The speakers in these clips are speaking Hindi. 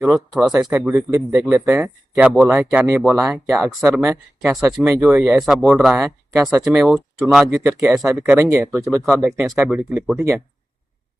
चलो थोड़ा सा इसका वीडियो क्लिप देख लेते हैं, क्या बोला है क्या नहीं बोला है, क्या अक्सर में, क्या सच में जो ये ऐसा बोल रहा है, क्या सच में वो चुनाव जीत करके ऐसा भी करेंगे। तो चलो थोड़ा देखते हैं इसका वीडियो क्लिप को, ठीक है।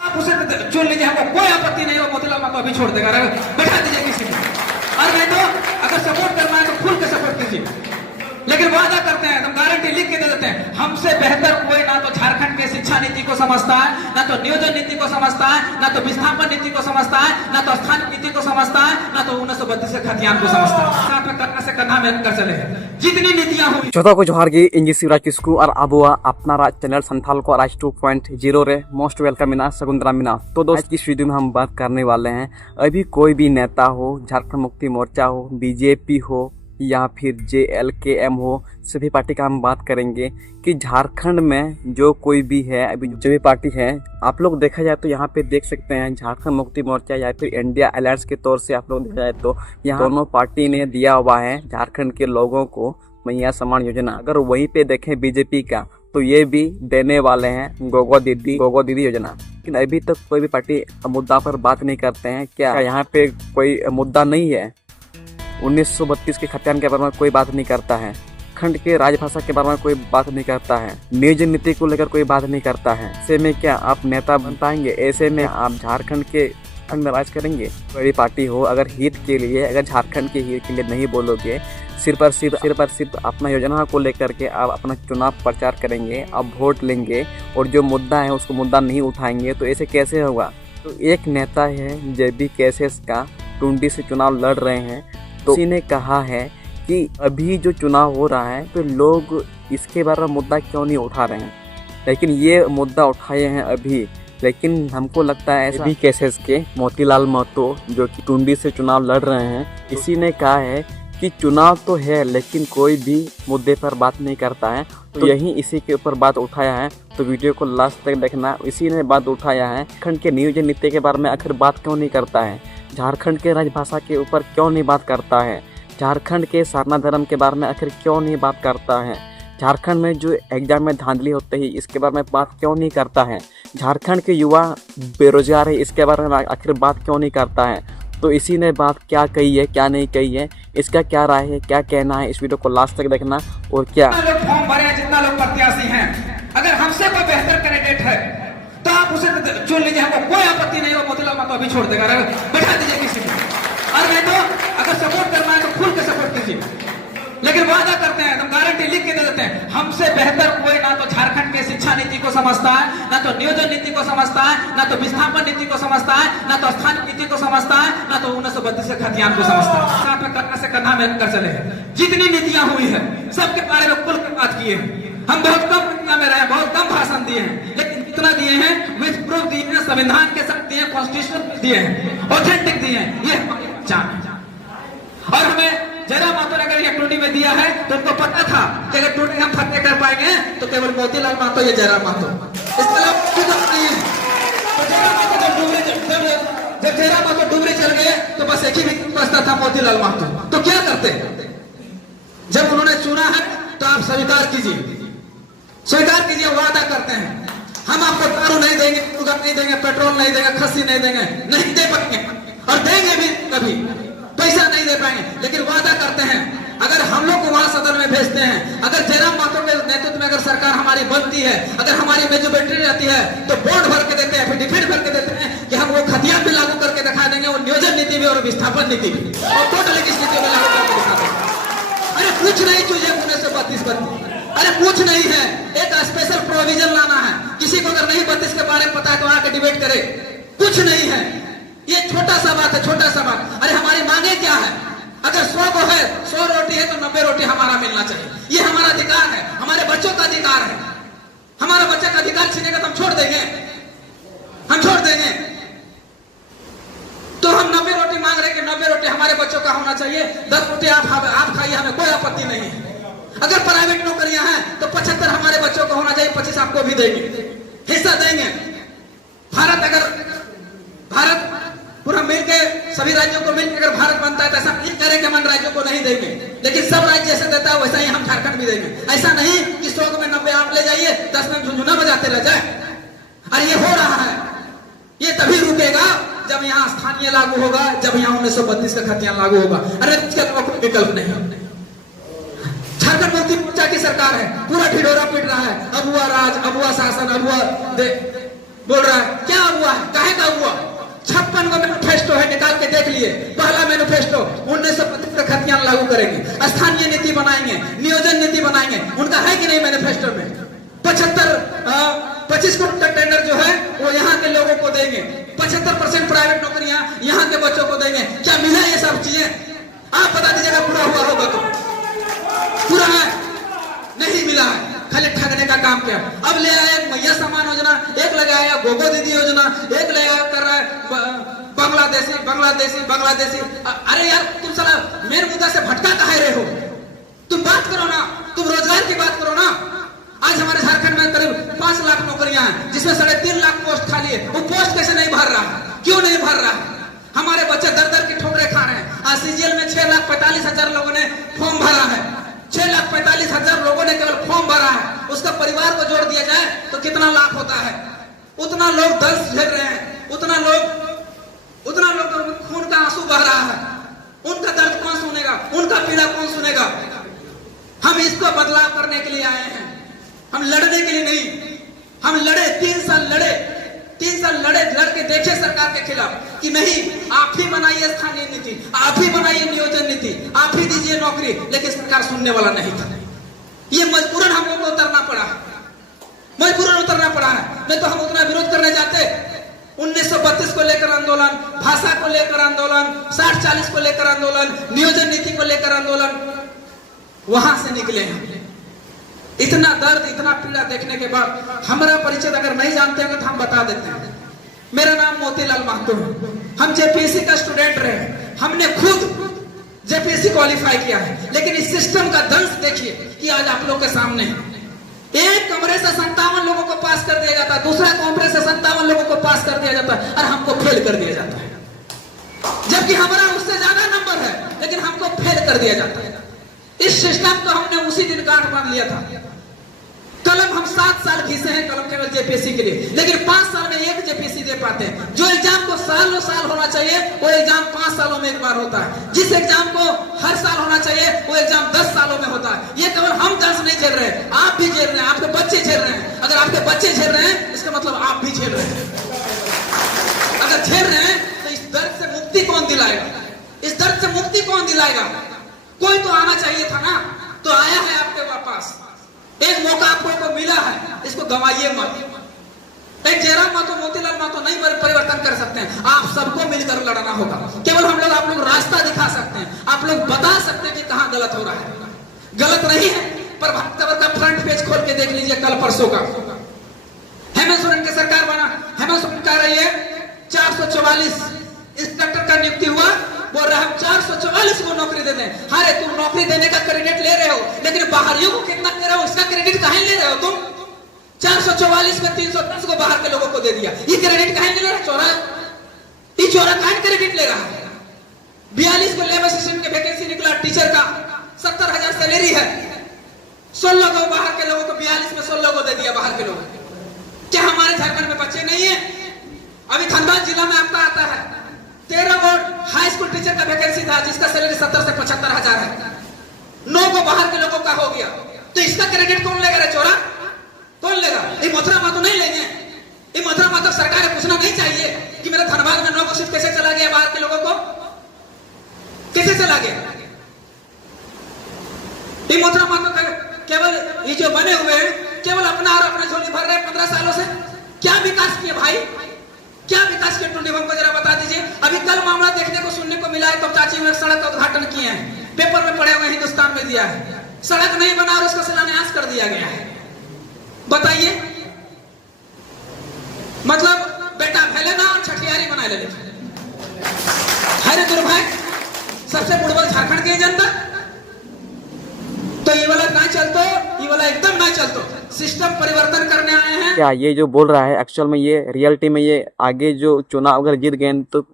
आप उसे चुन लीजिए, हमको कोई आपत्ति नहीं हो। मोतीलाल महतो अभी छोड़ देगा, बैठा दीजिए किसी को। और नहीं तो अगर सपोर्ट करना है तो खुल के सपोर्ट कीजिए, लेकिन वादा करते हैं, हम गारंटी लिख के दे देते हैं, हमसे बेहतर कोई ना तो झारखंड के शिक्षा नीति को समझता है, ना तो नियोजन नीति को समझता है, ना तो विस्थापन नीति को समझता है, ना तो स्थानीय नीति को समझता है, ना तो 1932 के खतियान को समझता है। साथ में करने से करना मिलकर चले जितनी नीतियां हुई। जोतो को जोहार गी इंजी शिवराज किस्कू और आबुआ अपना चैनल संथाल को आज 2.0 रे मोस्ट वेलकम मिना सगुंदरा मिना। तो दोस्त की वीडियो में हम बात करने वाले हैं, अभी कोई भी नेता हो, झारखंड मुक्ति मोर्चा हो, बीजेपी हो या फिर JLKM हो, सभी पार्टी का हम बात करेंगे कि झारखंड में जो कोई भी है, अभी जो भी पार्टी है, आप लोग देखा जाए तो यहाँ पे देख सकते हैं झारखंड मुक्ति मोर्चा या फिर इंडिया अलायंस के तौर से आप लोग देखा जाए तो यहाँ दोनों पार्टी ने दिया हुआ है झारखंड के लोगों को मैया सम्मान योजना। अगर वहीं पे देखें बीजेपी का तो ये भी देने वाले हैं गोगो दीदी योजना। लेकिन अभी तक कोई भी पार्टी मुद्दा पर बात नहीं करते हैं। क्या यहाँ पे कोई मुद्दा नहीं है? 1932 के खतियान के बारे में कोई बात नहीं करता है, खंड के राजभाषा के बारे में कोई बात नहीं करता है, नियोजन नीति को लेकर कोई बात नहीं करता है। ऐसे में क्या आप नेता बन पाएंगे? ऐसे में आप झारखंड के अंदर राज करेंगे? बड़ी पार्टी हो, अगर हित के लिए, अगर झारखंड के हित के लिए नहीं बोलोगे, सिर्फ और सिर्फ अपना योजना को लेकर के आप अपना चुनाव प्रचार करेंगे, आप वोट लेंगे और जो मुद्दा है उसको मुद्दा नहीं उठाएंगे, तो ऐसे कैसे होगा? तो एक नेता है JB कैसेस का, टुंडी से चुनाव लड़ रहे हैं, तो उसी ने कहा है कि अभी जो चुनाव हो रहा है तो लोग इसके बारे में मुद्दा क्यों नहीं उठा रहे हैं, लेकिन ये मुद्दा उठाए हैं अभी। लेकिन हमको लगता है ऐसा भी केसेस के मोतीलाल महतो जो कि टुंडी से चुनाव लड़ रहे हैं, इसी ने कहा है कि चुनाव तो है लेकिन कोई भी मुद्दे पर बात नहीं करता है। तो यही इसी के ऊपर बात उठाया है, तो वीडियो को लास्ट तक देखना। इसी ने बात उठाया है खंड के नियोजन नीति के बारे में आखिर बात क्यों नहीं करता है, झारखंड के राजभाषा के ऊपर क्यों नहीं बात करता है, झारखंड के सारना धर्म के बारे में आखिर क्यों नहीं बात करता है, झारखंड में जो एग्जाम में धांधली होते हैं इसके बारे में बात क्यों नहीं करता है, झारखंड के युवा बेरोजगार है इसके बारे में आखिर बात क्यों नहीं करता है। तो इसी ने बात क्या कही है, क्या नहीं कही है, इसका क्या राय है, क्या कहना है, इस वीडियो को लास्ट तक देखना। और क्या लोग फॉर्म भरे हैं, जितना लोग प्रत्याशी हैं, अगर हमसे कोई बेहतर कैंडिडेट है तो आप उसे चुन लीजिए, हमको कोई आपत्ति नहीं हो। मोतीलाल महतो अभी छोड़ देगा, बैठा दीजिए किसी को। और नहीं तो अगर सपोर्ट करना है तो खुल के सपोर्ट कीजिए, लेकिन वादा करते हैं, हम गारंटी लिख के दे देते हैं, हमसे बेहतर कोई ना तो झारखंड के शिक्षा नीति को समझता है, ना तो नियोजन नीति को समझता है, ना तो विस्थापन नीति को समझता है, ना तो स्थानीय नीति को समझता है, ना तो 1932 के खतियान को समझता है। साथ में करने से करना मिलकर चले जितनी नीतियां हुई है सबके बारे में खुल के बात किए हैं। हम बहुत कम मीडिया में रहे, बहुत कम भाषण दिए हैं, लेकिन कितना दिए हैं, विथ प्रूफ दिए हैं, संविधान के साथ दिए, कॉन्स्टिट्यूशन दिए हैं, ऑथेंटिक दिए हैं, ये हमारी पहचान है। और हमें जयराम महतो ने अगर ये टूडी में दिया है तो उनको पता था कि अगर टूडी हम फतेह कर पाएंगे तो केवल मोतीलाल महतो या जयराम महतो, इसके अलावा कुछ नहीं है। तो जयराम महतो जब जयराम महतो डूबरी चल गए तो बस एक ही बचता था, मोतीलाल महतो। तो क्या करते, जब उन्होंने चुना है तो आप स्वीकार कीजिए, वादा करते हैं हम आपको दारू नहीं देंगे, शुगर नहीं देंगे, पेट्रोल नहीं देंगे, खस्सी नहीं देंगे, नहीं दे पाएंगे और देंगे भी कभी, पैसा नहीं दे पाएंगे, लेकिन वादा करते हैं अगर हम लोग को वहां सदन में भेजते हैं, अगर जयराम महतो के नेतृत्व में अगर सरकार हमारी बनती है, अगर हमारी मेजोरिटी रहती है, तो बॉन्ड भर के देते हैं, एफिडेविट भर के देते हैं कि हम वो खतियान भी लागू करके दिखा देंगे, और नियोजन नीति भी और विस्थापन नीति भी, और टोटली किस नीति में लागू करके दिखा देंगे। अरे कुछ नहीं चाहिए 1932 अरे कुछ नहीं है, एक स्पेशल प्रोविजन लाना है। किसी को अगर नहीं 32 के बारे में पता है तो आके डिबेट करे, कुछ नहीं है, ये छोटा सा बात है, छोटा सा बात। अरे हमारी मांगे क्या है, अगर 100 को है, 100 रोटी है तो 90 रोटी हमारा मिलना चाहिए, ये हमारा अधिकार है, हमारे बच्चों का अधिकार है। हमारा बच्चे का अधिकार छीनेगा तो हम छोड़ देंगे, हम छोड़ देंगे। तो हम 90 रोटी मांग रहे कि 90 रोटी हमारे बच्चों का होना चाहिए, 10 रोटी आप खाइए, हमें कोई आपत्ति नहीं है। अगर प्राइवेट नौकरियां हैं तो 75 हमारे बच्चों को होना चाहिए, 25 आपको भी देंगे, हिस्सा देंगे। भारत पूरा मिलके सभी राज्यों को मिलकर अगर भारत बनता है तो ऐसा नहीं करें कि हम राज्यों को नहीं देंगे, लेकिन सब राज्य जैसे देता है वैसा ही हम झारखंड भी देंगे। ऐसा नहीं कि 100 में 90 आप ले जाइए, 10 में झुंझुना बजाते रह जाए। अरे ये हो रहा है, ये तभी रुकेगा जब यहाँ स्थानीय लागू होगा, जब यहाँ 1932 का खतियान लागू होगा। अरे इसके अलावा कोई विकल्प नहीं। झारखंड मुक्ति मोर्चा की सरकार है, पूरा ढिढोरा पीट रहा है, अब हुआ राज, अब हुआ शासन, अब हुआ बोल रहा है। क्या हुआ है, काहे का हुआ? 56 का मैनिफेस्टो है, निकाल के देख लिए। पहला मैनिफेस्टो 1932 का खतियान लागू करेंगे, स्थानीय नीति बनाएंगे, नियोजन नीति बनाएंगे। उनका है कि नहीं मैनिफेस्टो में? 25 करोड़ तक टेंडर जो है वो यहाँ के लोगों को देंगे, 75% प्राइवेट नौकरियां यहाँ के बच्चों को देंगे। क्या मिला ये सब चीजें? आप बता दीजिएगा, पूरा हुआ होगा तो? पूरा है? नहीं मिला है, खाली ठगने का काम किया। अब ले आया मैया सम्मान योजना, एक लगाया गोगो दीदी योजना, एक ले आया कर रहा है बांग्लादेशी बांग्लादेशी बांग्लादेशी। अरे यार तुम साला मेन मुद्दा से भटका काहे रहे हो? तुम बात करो ना, तुम रोजगार की बात करो ना। आज हमारे झारखंड में करीब 5 लाख नौकरियां हैं, जिसमें 3.5 लाख पोस्ट खाली है। वो पोस्ट कैसे नहीं भर रहा है? क्यों नहीं भर रहा है? हमारे बच्चे दर दर की ठोकरें खा रहे हैं। सीजीएल में 6,45,000 लोगों ने फॉर्म भरा है, 6,45,000 लोगों ने केवल फॉर्म भरा है। उसका परिवार को जोड़ दिया जाए तो कितना लाख होता है? उतना लोग दर्द झेल रहे हैं, उतना लोग खून का आंसू बह रहा है। उनका दर्द कौन सुनेगा? उनका पीड़ा कौन सुनेगा? हम इसको बदलाव करने के लिए आए हैं, हम लड़ने के लिए नहीं। हम लड़े, 3 साल लड़े, लड़के देखे सरकार के खिलाफ कि नहीं, आप ही बनाइए स्थानीय नीति, आप ही बनाइए नियोजन नीति, आप ही दीजिए नौकरी। लेकिन सरकार सुनने वाला नहीं था। ये मजबूरन हम लोग को उतरना पड़ा है, नहीं तो हम उतना विरोध करने जाते। 1932 को लेकर आंदोलन, भाषा को लेकर आंदोलन, 60-40 को लेकर आंदोलन, नियोजन नीति को लेकर आंदोलन, वहां से निकले हैं। इतना दर्द, इतना पीड़ा देखने के बाद हमारा परिचय अगर नहीं जानते हैं तो हम बता देते हैं। मेरा नाम मोतीलाल महतो है, हम जेपीएससी का स्टूडेंट रहे, हमने खुद जेपीएससी क्वालिफाई किया है। लेकिन इस सिस्टम का दंश देखिए कि आज आप लोग के सामने है। एक कमरे से 57 लोगों को पास कर दिया जाता है, दूसरा कमरे से 57 लोगों को पास कर दिया जाता है, और हमको फेल कर दिया जाता है। जबकि हमारा उससे ज्यादा नंबर है, लेकिन हमको फेल कर दिया जाता है। इस सिस्टम को हमने उसी दिन गांठ बांध लिया था। कलम हम 7 साल घिसे हैं कलम केवल जेपीएससी के लिए, लेकिन 5 साल में एक जेपीएससी दे पाते हैं। जो एग्जाम को सालों साल होना चाहिए वो एग्जाम 5 सालों में एक बार होता है। जिस एग्जाम को हर साल होना चाहिए वो एग्जाम 10 सालों में होता है। ये केवल हम दर्द नहीं झेल रहे, आप भी झेल रहे हैं, आपके बच्चे झेल रहे हैं। अगर आपके बच्चे झेल रहे हैं इसका मतलब आप भी झेल रहे हैं। अगर झेल रहे हैं तो इस दर्द से मुक्ति कौन दिलाएगा? इस दर्द से मुक्ति कौन दिलाएगा? कोई तो आना चाहिए था ना, तो आया है आपके पास। एक मौका आपको मिला है, इसको गंवाइए मत। एक जयराम महतो, मोतीलाल महतो नहीं परिवर्तन कर सकते हैं, आप सबको मिलकर लड़ना होगा। केवल हम लोग, आप लोग रास्ता दिखा सकते हैं, आप लोग बता सकते हैं कि कहां गलत हो रहा है। गलत नहीं है, पर भारत का फ्रंट पेज खोल के देख लीजिए कल परसों का। हेमंत सोरेन की सरकार बना, हेमंत सोरेन कह रही है 444 इंस्पेक्टर का नियुक्ति हुआ, बोल रहा हम 444 को नौकरी दे दें। अरे तुम नौकरी देने का क्रेडिट ले रहे हो, लेकिन बाहरियों को कितना दे रहे हो इसका क्रेडिट काहे ले रहे हो तुम? 444 में 310 को बाहर के लोगों को दे दिया, ये क्रेडिट काहे ले रहा है? चोरा काहे क्रेडिट ले रहा है? 42 को लेबर असिस्टेंट के वैकेंसी निकला, टीचर का 70,000 सैलरी है, 16 को बाहर के लोगों को, 42 में 16 को दे दिया बाहर के लोगों को। क्या हमारे झारखंड में बच्चे नहीं है? अभी धनबाद जिला में आपका आता है 13 बोर्ड हाई स्कूल टीचर का वैकेंसी था, जिसका सैलरी 70 से 75,000 है, 9 को बाहर के लोगों का हो गया। तो इसका क्रेडिट कौन लेगा रे चोरा? कौन लेगा? ये मथुरा महतो नहीं लेंगे। ये मथुरा महतो सरकार को पूछना नहीं चाहिए कि मेरा धनबाद में 9 को सीट कैसे चला गया, बाहर के लोगों को कैसे चला गया? ये मथुरा महतो केवल ये जो बने हुए हैं केवल अपना और अपना झोली भर रहे हैं 15 सालों से। क्या विकास किए भाई? क्या विकास के टूटी हमको जरा बता दीजिए। अभी कल मामला देखने को सुनने को मिला है, तो चाची में सड़क का उद्घाटन किए हैं, पेपर में पढ़े हुए हिंदुस्तान में दिया है, सड़क नहीं बना और उसका शिलान्यास कर दिया गया है। बताइए, मतलब बेटा फैले ना और छठियारी बना ले। अरे दुर्भाग्य, सबसे बुड़बक झारखंड की जनता। तो ये वाला ना चलतो, ये वाला एकदम ना चलतो। सिस्टम परिवर्तन करने आए हैं। क्या ये जो बोल रहा है एक्चुअल में ये रियलिटी में ये आगे जो चुनाव अगर जीत गए तो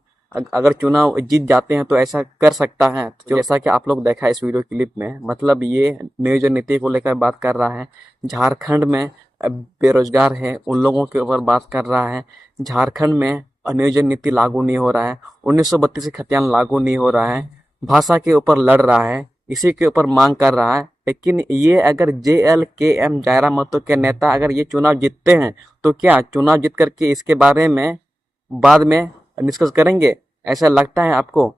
अगर चुनाव जीत जाते हैं तो ऐसा कर सकता है? तो जैसा कि आप लोग देखा इस वीडियो क्लिप में, मतलब ये नियोजन नीति को लेकर बात कर रहा है। झारखंड में बेरोजगार है उन लोगों के ऊपर बात कर रहा है। झारखंड में नियोजन नीति लागू नहीं हो रहा है, 1932 खतियान लागू नहीं हो रहा है, भाषा के ऊपर लड़ रहा है, इसी के ऊपर मांग कर रहा है। लेकिन ये अगर JLKM जायरा महतो के नेता अगर ये चुनाव जीतते हैं तो क्या चुनाव जीत करके इसके बारे में बाद में डिस्कस करेंगे? ऐसा लगता है आपको?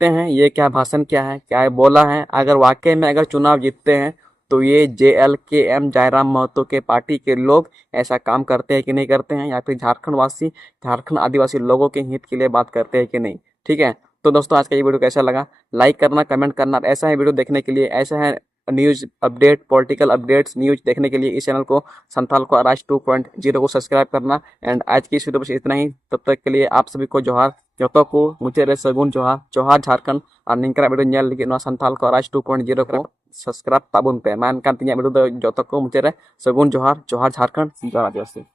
देखते हैं ये क्या भाषण क्या है, क्या बोला है। अगर वाकई में अगर चुनाव जीतते हैं तो ये JLKM जायराम महतो के पार्टी के लोग ऐसा काम करते हैं कि नहीं करते हैं, या फिर झारखंड वासी, झारखंड आदिवासी लोगों के हित के लिए बात करते हैं कि नहीं। ठीक है, तो दोस्तों आज का ये वीडियो कैसा लगा लाइक करना, कमेंट करना। ऐसा है वीडियो देखने के लिए, ऐसा है news update, political updates news देखने के लिए इस चैनल को संथाल को आवाज 2.0 को सब्सक्राइब करना। एंड आज की इस वीडियो बस इतना ही। तब तक के लिए आप सभी को जोहार, जो को मुझे रे सगुन जोहार, जोहार झारखंड। और निंकरा वीडियो ᱧᱮᱞ लगी नवा संथाल को आवाज 2.0 को सब्सक्राइब ताबुन पे। मान कान तिnya वीडियो जो को मुझे रे सगुन जोहार, जोहार झारखंड, जोहार आदिवासी।